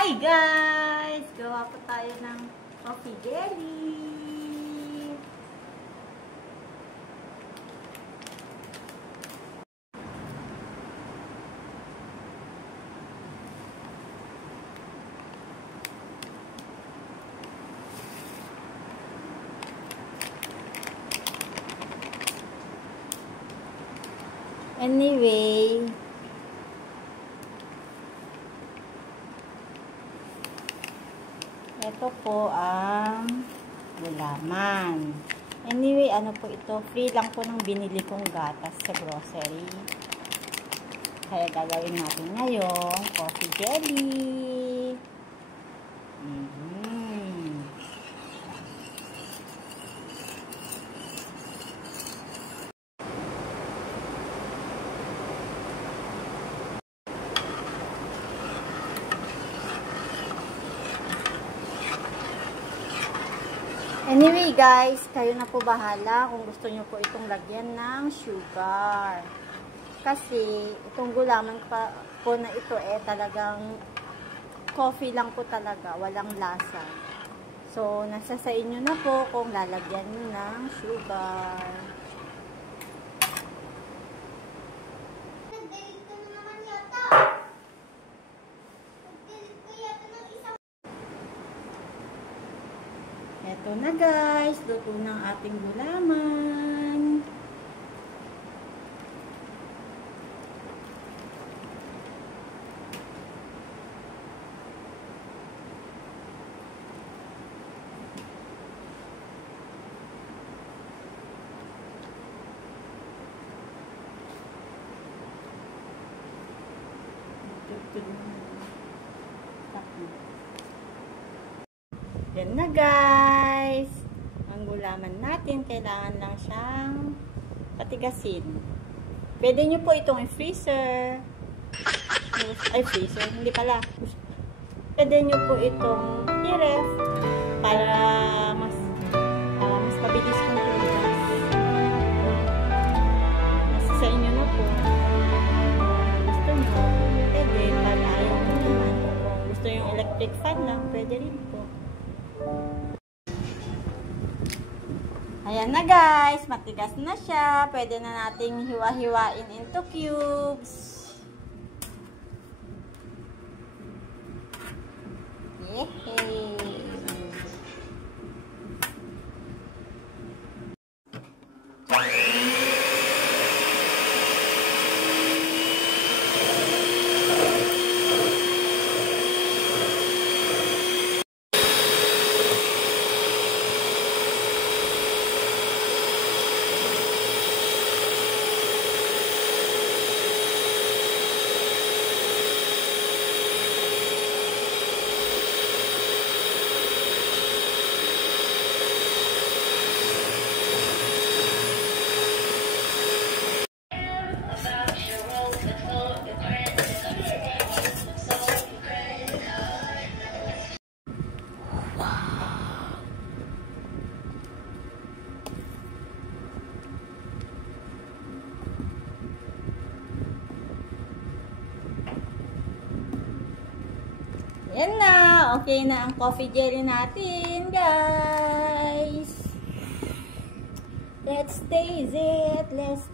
Hi guys! Gawa po tayo ng coffee jelly. Anyway, ito po ang gulaman. Anyway, ano po ito? Free lang po ng binili kong gatas sa grocery. Kaya gagawin natin ngayon, coffee jelly. Anyway guys, kayo na po bahala kung gusto nyo po itong lagyan ng sugar. Kasi itong gulaman po na ito talagang coffee lang po talaga, walang lasa. So, nasa sa inyo na po kung lalagyan nyo ng sugar. Ito na guys, luto ng ating gulaman. Yan na guys. Ang gulaman natin, kailangan lang siyang patigasin. Pwede nyo po itong i-freezer. Ay, freezer. Hindi pala. Pwede nyo po itong i-ref para mas mabilis kong tugas. Nasa sa inyo na po. Gusto nyo, pwede. Pag ayaw nyo naman. Kung gusto yung electric fan lang, pwede rin po. Ayan na guys, matigas na siya. Pwede na nating hiwa-hiwain into cubes. Yehey! Yan na. Okay na ang coffee jelly natin, guys. Let's taste it. Let's